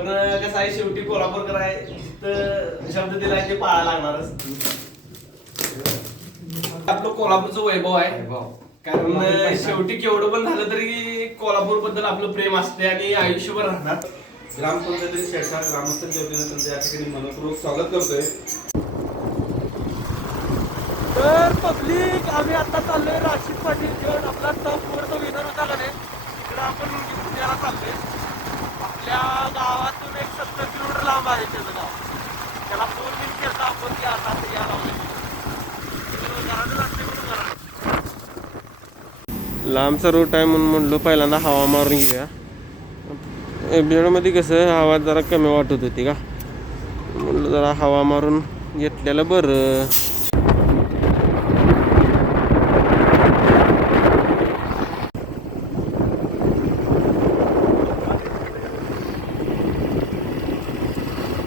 पण कसं आहे शेवटी कोल्हापूरकर आहे तिथं शब्द दिलाय ते पाळायला लागणारच. आपलं कोल्हापूरचं वैभव आहे कारण शेवटी केवढं पण झालं तरी कोल्हापूर बद्दल आपलं प्रेम असते आणि आयुष्यभर राहणार. ग्रामपंचायतीने शेडचा ग्रामस्थांच्या वतीने त्यांचं या ठिकाणी मनपूर्वक स्वागत करतोय. तर पब्लिक आम्ही आता चाललोय राशीद पाटील घेऊन आपला टॉपवरचा विनर होता का नाही तिकडे आपण त्याला चाललोय. आपल्या गावातून एक 70 किलोमीटर लांब आहे त्याचं गाव. त्याला 4 मिनिट केलं आपण की आता या लांबचा रूट आहे म्हणून म्हणलो पहिल्यांदा हवा मारून घेऊया. बेडमध्ये कसं हवा जरा कमी वाटत होती का म्हणलं जरा हवा मारून घेतलेलं बरं.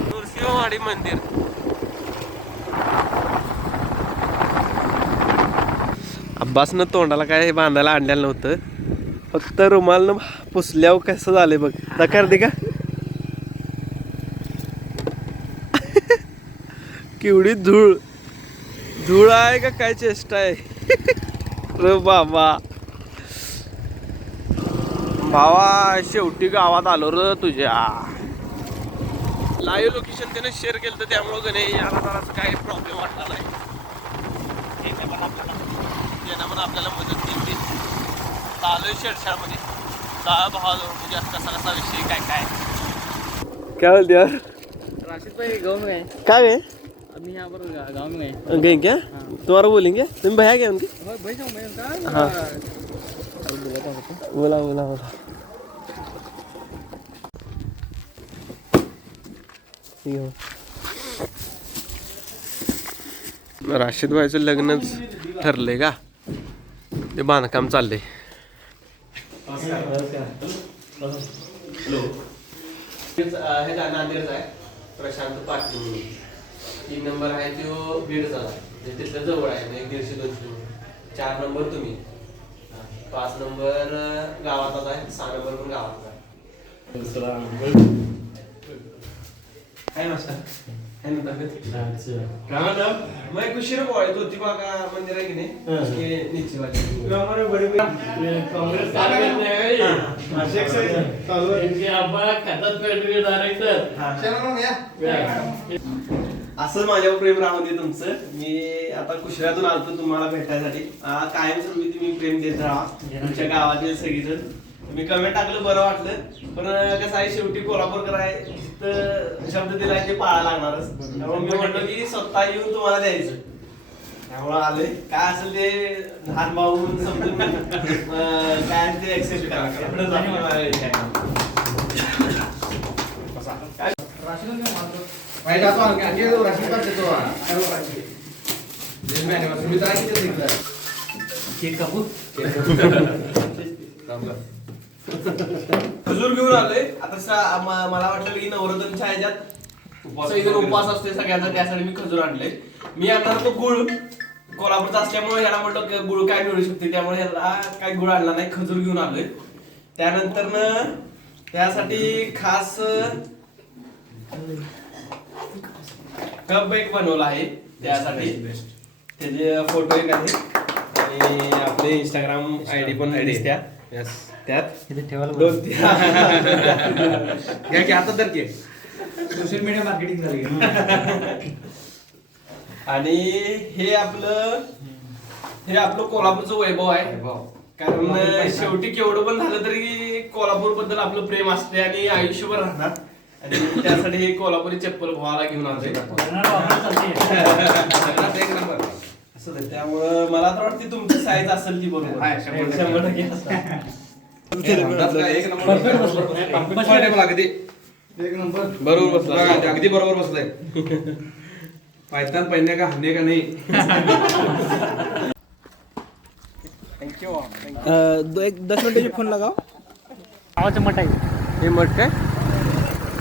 नृसिंहवाडी मंदिर अब्बासनं तोंडाला काय बांधायला आणलेलं नव्हतं, फक्त रुमालनं पुसल्यावर कसं झालंय बघ. तकार दे का केवढी धूळ धूळ आहे का काय चेष्टा आहे रे बाबा. भावा शेवटी गावात आलो र तुझ्या. लाईव्ह लोकेशन त्याने शेअर केलं तर त्यामुळं का नाही याला जरासं काही प्रॉब्लेम वाटला नाही. त्यानं पण आपल्याला मदत केली. चालू शेडशाळमध्ये काय भावाजवळ म्हणजे कसा कसा विषय काय काय क्या बोलते यार. राशिद भाई गाँव में गए. काय आहे अभी यहाँ पर गाँव में गए. गए क्या तुम्हारा बोलेंगे तुम भैया क्या उनके. भाई जाऊँ मैं उनका. हाँ बोला बोला बोला. राशीद भाईचं लग्नच ठरलंय का ते बांधकाम चाललंय. हे नांदेडचा आहे प्रशांत पाटील म्हणून. 3 नंबर आहे तो बीडचा म्हणजे तिथल्या जवळ आहे म्हणजे 150-200. 4 नंबर तुम्ही. 5 नंबर गावातच आहे. 6 नंबर पण गावात आहे. आहे ना सर है ना तबियत काय मतलब मैं कुछ सिर्फ बोले तो दीपा का मंदिर है कि नहीं उसके नीचे वाले हमारे बड़े कांग्रेस कार्यकर्ते हैं ये अशोक से इनके अब्बा खतत पेट्री डायरेक्टर चला या असं माझ्यावर प्रेम राहून दे तुमचं. मी आता कुशऱ्यातून आलतो तुम्हाला भेटायसाठी. कायमस्वरूपी मी प्रेम देत राहा तुमच्या गावातील सगळीजण. मी कमेंट टाकलं बरं वाटलं, पण कसं आहे शेवटी कोल्हापूरकर आहे तिथं शब्द दिलाय ते पाळायला लागणारच. त्यामुळे मी म्हटलं की स्वतः येऊन तुम्हाला द्यायचं. त्यामुळे आले काय असेल ते लहान भाऊ म्हणून समजून काय ते एक्सेप्ट करा. खजूर घेऊन आलोय. आता मला वाटलं की नवरात्रांच्या ह्याच्यात सगळीजण उपवास असते सगळ्यांचा, त्यासाठी मी खजूर आणले. मी आणणार तो गुळ कोल्हापूरचा असल्यामुळे ह्याला म्हटलं गुळ काय मिळू शकते त्यामुळे ह्याला काय गुळ आणला नाही, खजूर घेऊन आलोय. त्यानंतर त्यासाठी खास कप एक बनवला आहे त्यासाठी. त्याचे फोटो एक आहे आणि आपले इंस्टाग्राम आयडी पण दिसत्या त्यात. घ्या की हातात तर की सोशल मीडिया मार्केटिंग झाली. आणि हे आपलं कोल्हापूरचं वैभव आहे कारण शेवटी केवढं पण झालं तरी कोल्हापूर बद्दल आपलं प्रेम असते आणि आयुष्यभर राहणार. आणि त्यासाठी हे कोल्हापुरी चप्पल भावाला घेऊन आलोय. एक नंबर असं. त्यामुळं मला तर वाटते तुमची साईज असेल ती बरोबर 100% एक नंबर बरोबर बसला. अगदी बरोबर बसलाय. पायतान पहिने का हन्ने का नाही. एक 10 मिनट फोन लगाओ. आवाज मठ आहे. हे मठ काय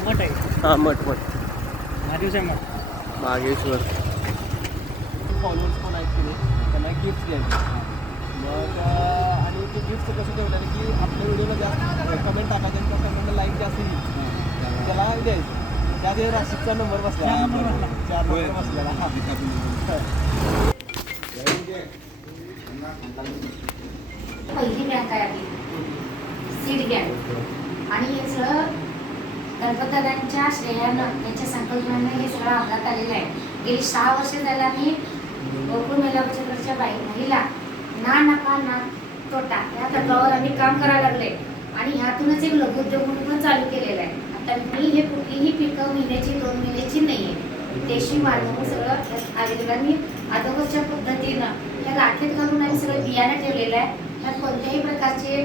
मठ आहे. हा मठ मागेश्वर. फॉलोअर्स पण आहेत की नाही त्यांना गिफ्ट द्यायचे. मग आणि ते गिफ्ट कसं ठेवलं की आपल्या व्हिडिओला जास्त कमेंट टाकायचे, कमेंटला लाईक जास्त येईल त्याला नाही द्यायचं त्यात राशीदचा नंबर बसला 4 नंबर बसलेला पहिली बँक आहे आपली सीड बँक आणि हे सगळं गणपतदादांच्या श्रेयानं यांच्या संकल्पनेनं हे सगळं अंगात आलेलं आहे. गेली 6 वर्ष झाला मी गोकुळ महिला बचत गटाच्या महिला ना नफा ना तोटा या तत्वावर आम्ही काम करायला लागले आणि ह्यातूनच एक लघुउद्योग म्हणून पण चालू केलेला आहे. आता मी हे कुठलीही पिकं महिन्याची 2 महिन्याची नाही आहे, देशी मार्गाने सगळं आलेलं आहे. मी अगोदरच्या पद्धतीनं या गाठीत घालून आम्ही सगळं बियाणं ठेवलेलं आहे. त्यात कोणत्याही प्रकारचे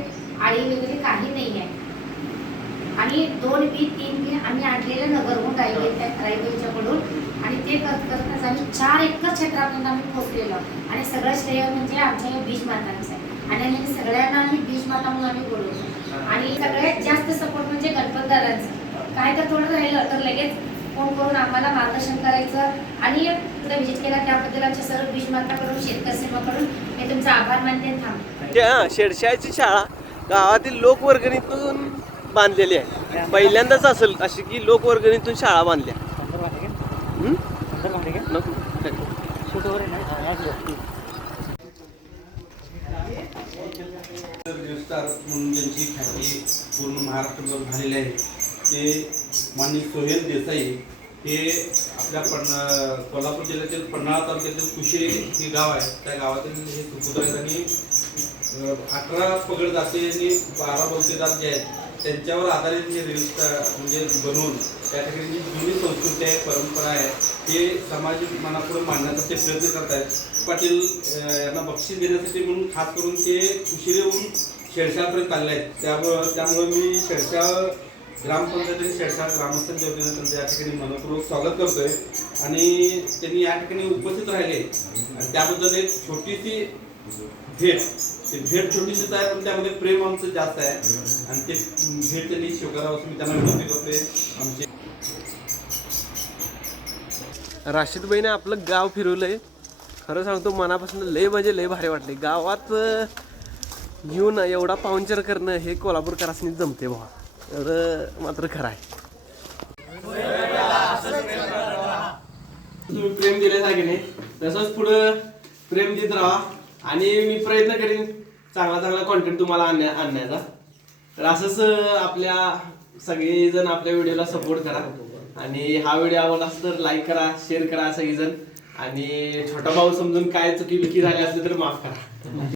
आळी वगैरे काही नाही आहे आणि 2 बी 3 बी आम्ही आणलेलं नगरहून रायबाईच्याकडून आणि ते करताच आम्ही 4 एकर क्षेत्रापर्यंत आम्ही पोहोचलेलो आणि सगळं श्रेय म्हणजे आमच्या या बीज मातांचं आहे आणि हे सगळ्यांना आम्ही बीज माता म्हणून आम्ही बोलवतो आणि सगळ्यात जास्त सपोर्ट म्हणजे गणपतदादांचं. काय तर थोडं राहिलं तर लगेच फोन करून आम्हाला मार्गदर्शन करायचं आणि पुढे व्हिजिट केला त्याबद्दल आमच्या सर्व बीज माताकडून शेतकरी सेवाकडून मी तुमचा आभार मानते आणि थांबते. शेडशाळची शाळा गावातील लोकवर्गणीतून बांधलेली आहे. पहिल्यांदाच असेल अशी की लोकवर्गणीतून शाळा बांधल्या. विस्तार म्हणून ज्यांची ख्याती पूर्ण महाराष्ट्रभर झालेली आहे ते माननीय सोहेल देसाई हे आपल्या कोल्हापूर जिल्ह्यातील पन्हाळा तालुक्यातील कुशे हे गाव आहे. त्या गावातील हे सुपुत्र आहेत आणि 18 पगड जाती आणि 12 बौद्धदात जे आहेत त्यांच्यावर आधारित हे रजिस्टर म्हणजे बनवून त्या ठिकाणी जी जुनी संस्कृती आहे परंपरा आहे ते समाज मनापुढे मांडण्याचा ते प्रयत्न करत आहेत. पाटील यांना बक्षीस देण्यासाठी म्हणून खास करून ते उशिरेहून शेडशाळपर्यंत आले आहेत. त्यामुळे मी शेडशाळ ग्रामपंचायत आणि शेडशाळ ग्रामस्थांच्या वतीनं त्यांचं या ठिकाणी मनपूर्वक स्वागत करतोय आणि त्यांनी या ठिकाणी उपस्थित राहिले आणि त्याबद्दल एक छोटीशी भेट छोटीशीच आहे पण त्यामध्ये प्रेम आमचं जास्त आहे आणि ते भेट त्यांनी स्वीकारावं असं मी त्यांना विनंती करतोय. आमचे राशीदबाईने आपलं गाव फिरवलंय. खरं सांगतो मनापासून लय म्हणजे लय भारी वाटले. गावात येऊन एवढा पाहुणचार करणं हे कोल्हापूरकरांनी जमते भावा, एवढं मात्र खरं आहे. तुम्ही प्रेम दिले की नाही तसंच पुढं प्रेम देत राहा आणि मी प्रयत्न करीन चांगला कॉन्टेंट तुम्हाला आणण्याचा. तर असंच आपल्या सगळेजण आपल्या व्हिडिओला सपोर्ट करा आणि हा व्हिडिओ आवडला असेल तर लाईक करा, शेअर करा सगळेजण आणि छोटा भाऊ समजून काय चुकी झाली असली तर माफ करा.